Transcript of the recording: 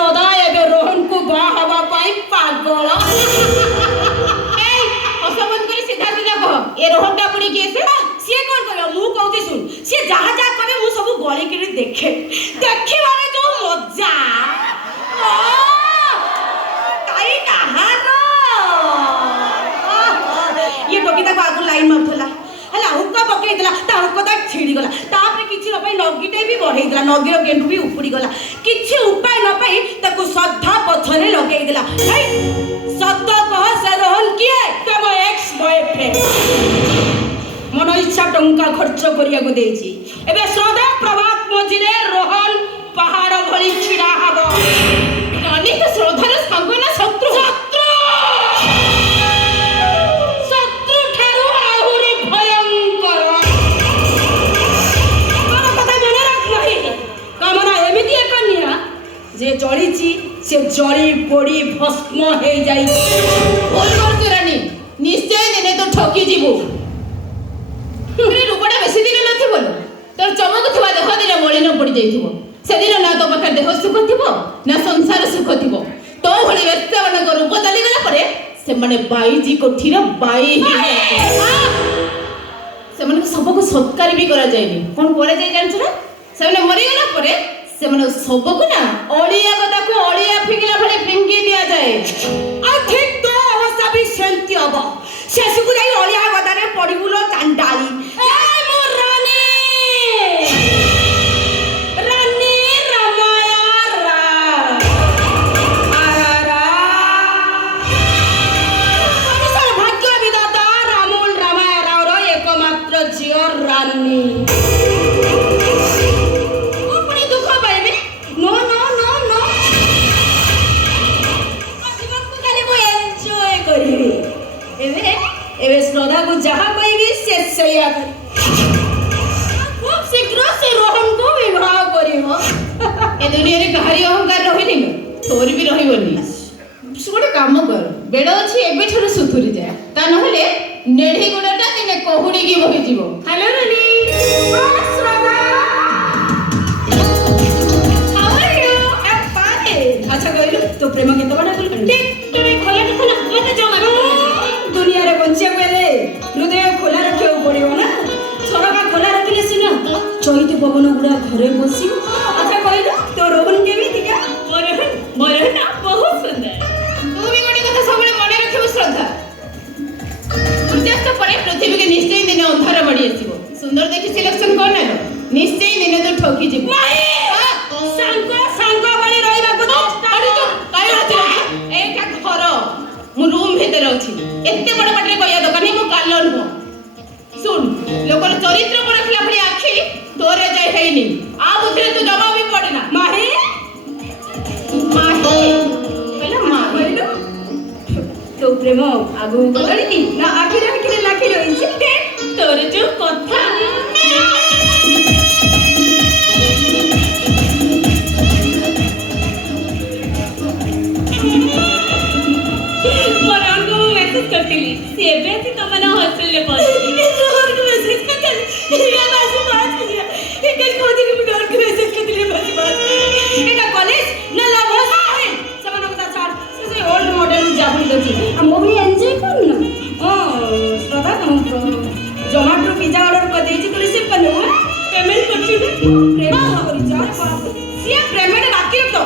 सदा एबे रोहन को बा हवा पाई पागल असमत करे सीधा सीधा कह ए रोहनटा पुणी किए से सी कोन करियो मु कहते सुन सी जहा जा करे मु सब गली के देखे देखिबारे जो मजा काई कहारो ये टोकीता को आगु लाइन मारथला हला हुक्का पकई दिला ता हुक्का ता छिड़ी गला तापरे किछि न पाई नगीटे भी बढ़ई दिला नगीर गेंडु भी उपुड़ी गला किछि उपाय न पाई ताको श्रद्धा पछरे लगेई दिला ए सत्य कह से रोहन किए तम एक्स बॉयफ्रेंड मन इच्छा टंका खर्च करिया को देछि एबे श्रद्धा प्रभात मझिरे रोहन पहाड़ भली छिड़ा हबो रानी तो श्रद्धार संग ना शत्रु जे जळीची से जळी पोड़ी भस्म हे जाई बोल कर रानी निश्चय दिने तो ठकी जीवो रे रूपटा बेसी दिन नथि बोल तोर चमक थवा देह दिन मलिन पड़ी जाइथिबो से दिन ना तो पाखा देह सुख थिबो ना संसार सुख थिबो तो भली व्यक्ति मन रूप चली गला परे से माने बाईजी कोठीर बाई से मन सबको सत्कार भी करा जायनी कोन करे जाय जानछ ना से माने मरि गला परे से मन सबको ना ओलिया गदा को ओलिया फिंगला भले फिंगी दिया जाए आ ठीक तो अवस्था भी सेंती हबो शेष को जाई ओलिया गदा रे पड़िबुलो चांडाली ए मो रानी रानी रमाया रा आरा संसार भाग्य विधाता रामुल रमाया राव रो एकमात्र झियो रानी एवे श्रद्धा को जहाँ कहबी से सैया खूब शीघ्र से रोहन को विवाह करियो ए दुनिया रे कहारी अहंकार रहिनी तोर भी रहिबनी गोटे काम कर बेड़ अच्छी एबे ठर सुधुरी जाए ता नहले नेढ़ी गोड़ाटा दिने कहुड़ी की बहि जीवो hello Rani Shraddha how are you I am fine अच्छा कहलु तो प्रेम केते बडा कल ठीक तोरे खोला के खोला मते जमा दुनिया रे बंचिया गले हृदय खोला रखियो पड़ियो ना झरका खोला रखिले सिना चैत पवन गुड़ा घरे बसी अच्छा कहलु तो रोहन केबी दिका मोर ना बहुत सुंदर तू भी गोटे कथा सबले मने रखिबो श्रद्धा सूर्यास्त परे पृथ्वी के निश्चय दिन अंधार बढ़ी आसीबो सुंदर देखि सिलेक्शन कर ना निश्चय दिन तो ठकी जीव नहीं सांग सांग वाली रहिबा को चेष्टा अरे तो काई रहते एका घर मु रूम भीतर अछि एते बड़ पाटरे कया दो कनी मु कालो न सुन लोकर चरित्र परखला भली आखी तोरे जाय हेइनी आ बुद्धि तू जमा भी पड़ना माही कहला माही तो प्रेम आगु गलनी ना आखिर आखिर लाखी रहिछि तोरे जो कथा करतेली सेबे ती कमना हॉस्टेल पहुंची और को मैसेज करते ये बात बात किया एक खोदी के डर के मैसेज करते बात बात एटा कॉलेज न लाभ है समान को छाड़ से ओल्ड मॉडल जाबुल दची हम भी एंजॉय करना श्रद्धा हम जोमेटो पिज्जा ऑर्डर कर देछि तो रिसीव करनो पेमेंट करछि प्रेम करी जा सी पेमेंट बाकी तो